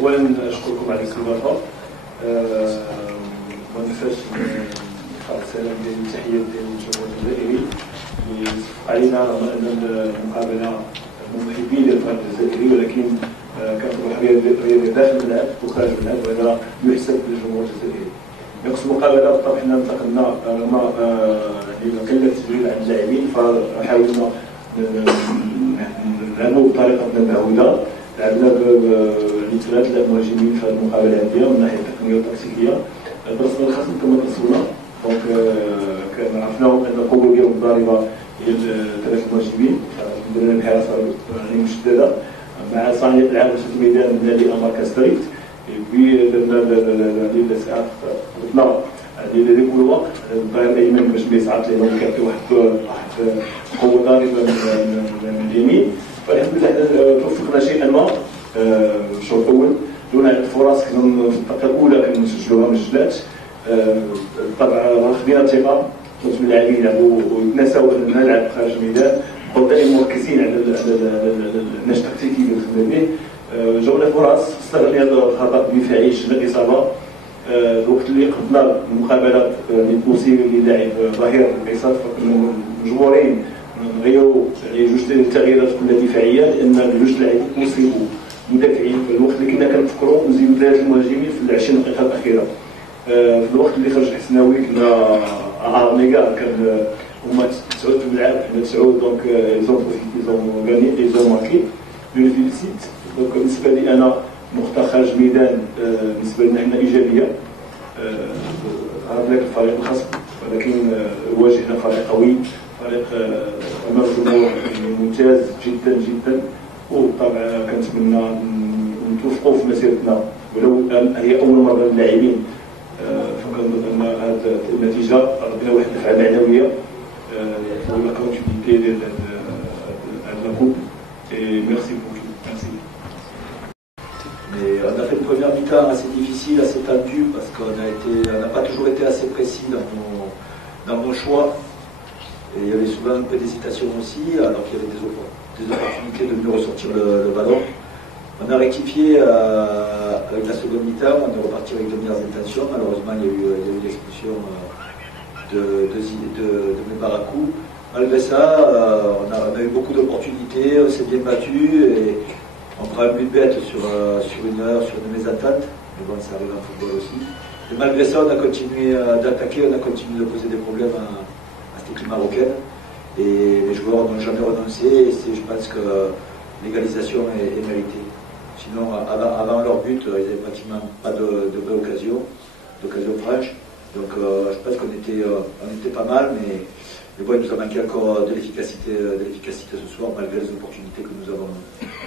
اولا اشكركم على الاستضافه. ما ننساش السلام ديالي والتحيه ديال الجمهور الجزائري اللي صفق علينا رغم ان المقابله محبين للفريق الجزائري، ولكن كانت الحريه داخل الملعب وخارج الملعب، وهذا يحسب للجمهور الجزائري. نقص المقابله بالطبع حنا انتقلنا رغم قله التسجيل عند اللاعبين، فحاولنا نلعبوا بطريقتنا المعهوده. لعبنا ب3 مهاجمين في المقابله هذه من الناحيه التقنيه والتكتيكيه. درسنا الخصم كما درسونا، دونك عرفناهم ان القوه ديالهم الضاربه هي 3 مهاجمين، درنا الحراسه يعني مشدده مع صانع الالعاب في الميدان النادي اماركا ستريت. بي درنا الاسعاف ضبطنا لي كل وقت الظهير الايمن باش ما يصعدش لهم، كان في واحد قوه ضاربه من اليمين. فالحمد لله توفقنا شيئا ما. الشوط الاول دون عدد فرص كنا في الدقيقه الاولى كنسجلوها ما سجلاتش. طبعا خدينا الثقه، خصوصا اللاعبين يلعبوا ويتناسوا ان نلعب خارج الميدان، بقاو دائما مركزين على النهج التكتيكي اللي خدمنا به. جاونا فرص، استغلنا هذا الخطا الدفاعي، شفنا الاصابه. الوقت اللي قدنا المقابله اللي توصيل للاعب ظهير الايسر، فكنا مجبورين نغيروا يعني جوج تغييرات كلها دفاعيه، لان جوج لاعبين اصيبوا مدافعين في الوقت اللي كنا كنفكروا نزيدوا 3 مهاجمين في 20 دقيقه الاخيره. في الوقت اللي خرج الحسناوي كنا ميغا كان هما 9 في الملعب، حنا 9، دونك ايزون ماركي لو فيليسيت. دونك بالنسبه لي انا نقطه خارج الميدان بالنسبه لنا حنا ايجابيه. هذاك الفريق الخصم، ولكن واجهنا فريق قوي، فريق امام جمهور ممتاز جدا جدا. وطبعا كنتمنى نتوفقوا في مسيرتنا، ولو هي اول مره للاعبين، فكنظن ان هذه النتيجه ربنا واحد الدفعه معنويه pour la continuité de la coupe. Et merci beaucoup. Merci. Mais on a fait une première mi-temps assez difficile, assez tendue, parce qu'on n'a pas toujours été assez précis dans nos choix. Et il y avait souvent un peu d'hésitation aussi, alors qu'il y avait des opportunités de mieux ressortir le ballon. On a rectifié avec la seconde mi-temps, on est reparti avec de meilleures intentions. Malheureusement, il y a eu l'expulsion de Mebarakou. Malgré ça, on a eu beaucoup d'opportunités, on s'est bien battu et on prend un but bête sur une heure, sur une mésentente. Mais bon, ça arrive en football aussi. Et malgré ça, on a continué d'attaquer, on a continué de poser des problèmes à cette équipe marocaine. Et les joueurs n'ont jamais renoncé et je pense que l'égalisation est méritée. Sinon, avant leur but, ils n'avaient pratiquement pas de vraie occasion franche. Donc je pense qu'on était pas mal, mais bon, il nous a manqué encore de l'efficacité ce soir, malgré les opportunités que nous avons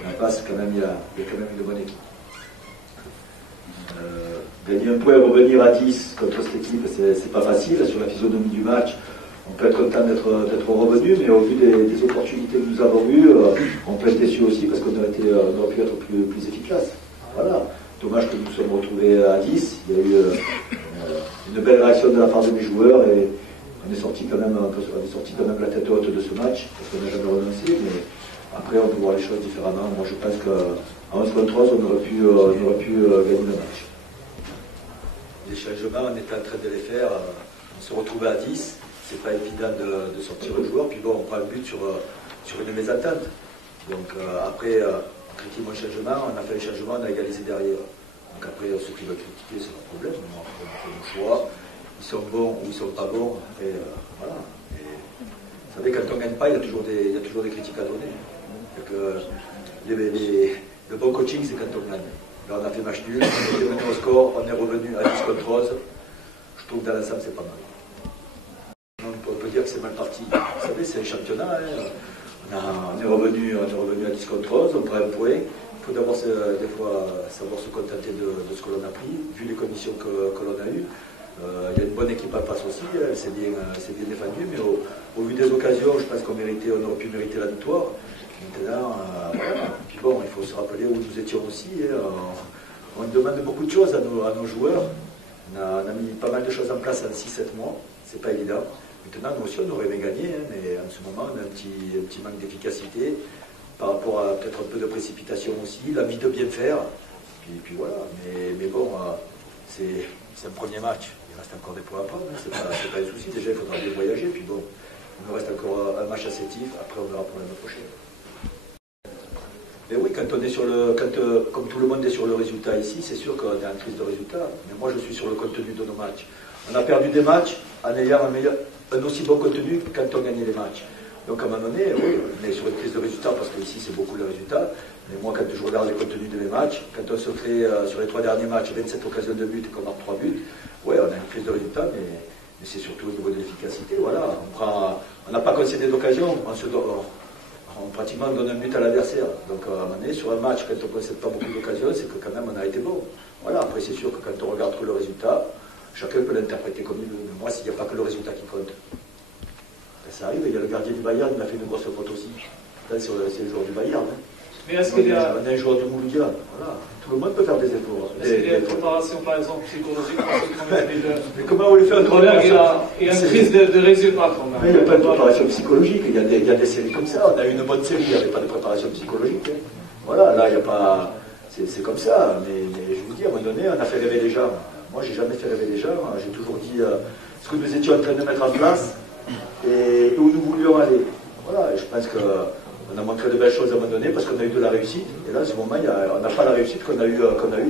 en face. Quand même, il y a quand même une bonne équipe. Gagner un point et revenir à 10 contre cette équipe, c'est pas facile. Sur la physionomie du match, on peut être content d'être revenu, mais au vu des opportunités que nous avons eues, on peut être déçu aussi parce qu'on aurait pu être plus efficace. Voilà. Dommage que nous nous sommes retrouvés à 10. Il y a eu une belle réaction de la part de mes joueurs et on est sorti quand même la tête haute de ce match parce qu'on n'a jamais renoncé. Mais après, on peut voir les choses différemment. Moi, je pense qu'à 11 contre 11, on aurait pu gagner le match. Les changements, on était en train de les faire. On se retrouvait à 10. C'est pas évident de sortir le joueur. Puis bon, on prend le but sur une mésentente. Donc après, on critique mon changement, on a fait le changement, on a égalisé derrière. Donc après, ceux qui veulent critiquer, c'est leur problème. On fait nos choix. Ils sont bons ou ils sont pas bons. Et voilà. Et, vous savez, quand on ne gagne pas, il y a toujours des critiques à donner. Donc, le bon coaching, c'est quand on gagne. Là, on a fait match nul, on est mené au score, on est revenu à 10 contre 11. Je trouve que dans l'ensemble, c'est pas mal. On peut dire que c'est mal parti. Vous savez, c'est un championnat. Hein. On est revenu à 10 contre 11, on prend un point. Il faut d'abord des fois savoir se contenter de ce que l'on a pris, vu les conditions que l'on a eues. Il y a une bonne équipe en face aussi, elle s'est bien défendue, mais au vu des occasions, je pense qu'on aurait pu mériter la victoire. Maintenant, voilà. Puis bon, il faut se rappeler où nous étions aussi. Hein. On demande beaucoup de choses à nos joueurs. On a mis pas mal de choses en place en 6-7 mois, c'est pas évident. Maintenant, nous aussi, on aurait aimé gagner, hein, mais en ce moment, on a un petit manque d'efficacité par rapport à peut-être un peu de précipitation aussi, l'envie de bien faire. puis voilà. Mais bon, c'est un premier match. Il reste encore des points à prendre. C'est pas un souci. Déjà, il faudra bien voyager. Puis bon, il nous reste encore un match assétif. Après, on verra pour l'année prochaine. Mais oui, quand on est sur comme tout le monde est sur le résultat ici, c'est sûr qu'on est en crise de résultat. Mais moi, je suis sur le contenu de nos matchs. On a perdu des matchs en ayant un aussi bon contenu quand on gagnait les matchs. Donc à un moment donné, oui, on est sur une crise de résultats parce qu'ici c'est beaucoup le résultat. Mais moi, quand je regarde les contenus de mes matchs, quand on se fait sur les 3 derniers matchs 27 occasions de but et qu'on marque 3 buts, ouais, on a une crise de résultats, mais c'est surtout au niveau de l'efficacité. Voilà, on n'a pas concédé d'occasion, on pratiquement donne un but à l'adversaire. Donc à un moment donné, sur un match, quand on ne concède pas beaucoup d'occasions, c'est que quand même on a été bon. Voilà, après c'est sûr que quand on regarde que le résultat, chacun peut l'interpréter comme il veut. Mais moi, s'il n'y a pas que le résultat qui compte. Ça arrive, il y a le gardien du Bayern, il a fait une grosse faute aussi. C'est le joueur du Bayern. Hein. Mais est-ce qu'il y a... On a un joueur de Mouloudia. Voilà. Tout le monde peut faire des efforts. Est-ce qu'il y a une préparation, par exemple, psychologique mais comment on les fait Il y a une crise de résultats quand même. Mais il n'y a pas de préparation psychologique. Il y a des séries comme ça. On a eu une bonne série, il n'y avait pas de préparation psychologique. Hein. Voilà, là, il n'y a pas... C'est comme ça. Mais je vous dis, à un moment donné, on a fait rêver les gens. Moi, j'ai jamais fait rêver les gens. J'ai toujours dit ce que nous étions en train de mettre en place et où nous voulions aller. Voilà, et je pense qu'on a montré de belles choses à un moment donné parce qu'on a eu de la réussite. Et là, à ce moment, on n'a pas la réussite qu'on a eu il y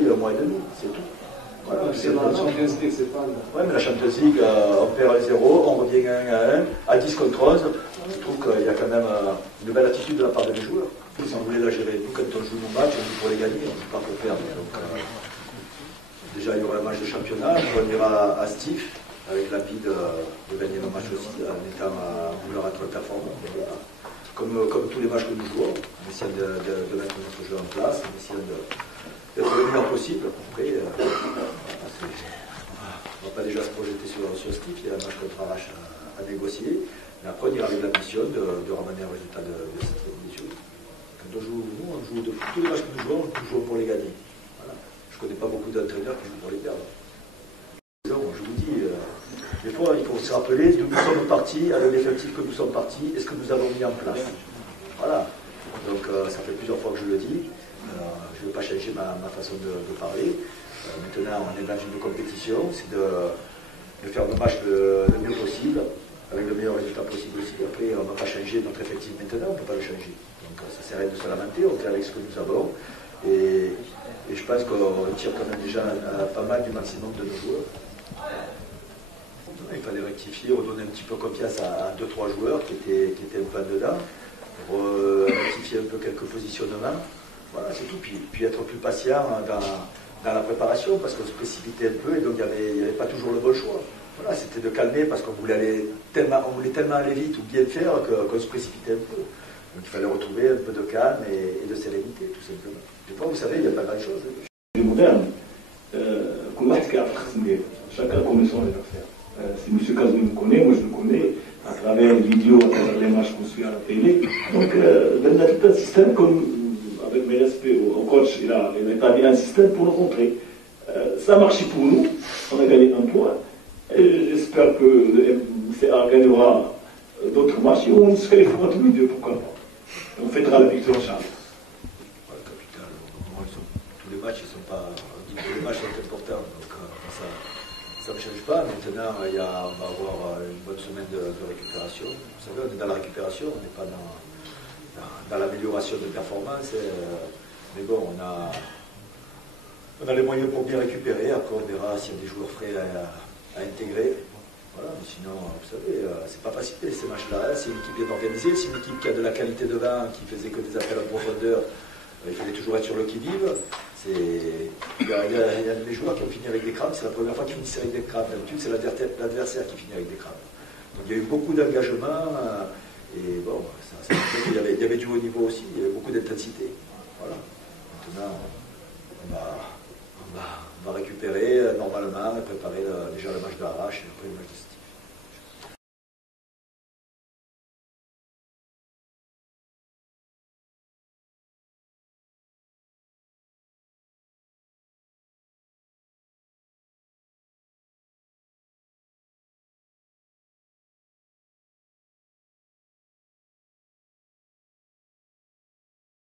a un mois et demi. C'est tout. Voilà, c'est dans la Champions League, c'est pas... Oui, mais la Champions League, on perd 1-0, on revient 1-1, à 10 contre 11. Je trouve qu'il y a quand même une belle attitude de la part des joueurs. Si on voulait la gérer, nous, quand on joue nos matchs, on joue pour les gagner, on ne joue pas pour perdre. Donc, déjà, il y aura un match de championnat, on ira à Stif, avec l'envie de gagner nos matchs aussi, en étant à vouloir être performant. Voilà. Comme tous les matchs que nous jouons, on essaie de mettre notre jeu en place, on essaie d'être le meilleur possible. Après, on ne va pas déjà se projeter sur Stif, il y a un match contre Arrache à négocier, mais après on ira avec l'ambition de ramener un résultat de cette émission. Quand on joue, nous, on joue tous les matchs que nous jouons pour les gagner. Voilà. Je ne connais pas beaucoup d'entraîneurs qui jouent pour les perdre. Je vous dis, des fois, il faut se rappeler d'où nous sommes partis, avec l'effectif que nous sommes partis, et ce que nous avons mis en place. Voilà. Donc, ça fait plusieurs fois que je le dis. Je ne veux pas changer ma façon de parler. Maintenant, on est dans une compétition, c'est de faire nos matchs le mieux possible, avec le meilleur résultat possible aussi. Après, on ne va pas changer notre effectif maintenant, on ne peut pas le changer. Donc, ça sert à rien de se lamenter, on fait avec ce que nous avons. Et je pense qu'on tire quand même déjà pas mal du maximum de nos joueurs. Il fallait rectifier, redonner un petit peu confiance à 2-3 joueurs qui étaient un peu dedans, pour rectifier un peu quelques positionnements. Voilà, c'est tout. Puis être plus patient dans la préparation, parce qu'on se précipitait un peu et donc il n'y avait pas toujours le bon choix. Voilà, c'était de calmer parce qu'on voulait tellement aller vite ou bien faire qu'on se précipitait un peu. Donc il fallait retrouver un peu de calme et de sérénité, tout simplement. Des fois, vous savez, il n'y a pas grand chose. Moderne, chacun connaît son adversaire. Si M. Kazou me connaît, moi je le connais, à travers les vidéos, à travers les matchs qu'on suit à la télé. Donc, on a tout un système, comme avec mes respects au coach, il a établi un système pour nous contrer. Ça a marché pour nous, on a gagné un point. Et j'espère que le MCA gagnera d'autres matchs et on se qualifiera tous les deux, pourquoi pas. On fêtera la victoire, Charles. Voilà, capital. Tous les matchs sont importants, donc ça ne change pas. Maintenant, on va avoir une bonne semaine de récupération. Vous savez, on est dans la récupération, on n'est pas dans l'amélioration de performance. Mais bon, on a les moyens pour bien récupérer. Après, on verra s'il y a des joueurs frais à intégrer. Voilà, mais sinon, vous savez, c'est pas facile ces matchs-là. C'est une équipe bien organisée, c'est une équipe qui a de la qualité de vin, qui faisait que des appels en profondeur. Il fallait toujours être sur le qui-vive. Il y a des joueurs qui ont fini avec des crampes, c'est la première fois qu'ils finissent avec des crampes. D'habitude, c'est l'adversaire qui finit avec des crampes. Donc il y a eu beaucoup d'engagement, et bon, il y avait du haut niveau aussi, il y avait beaucoup d'intensité. Voilà. Maintenant, on va récupérer normalement, et préparer déjà le match d'Arrache et après le match de Stif.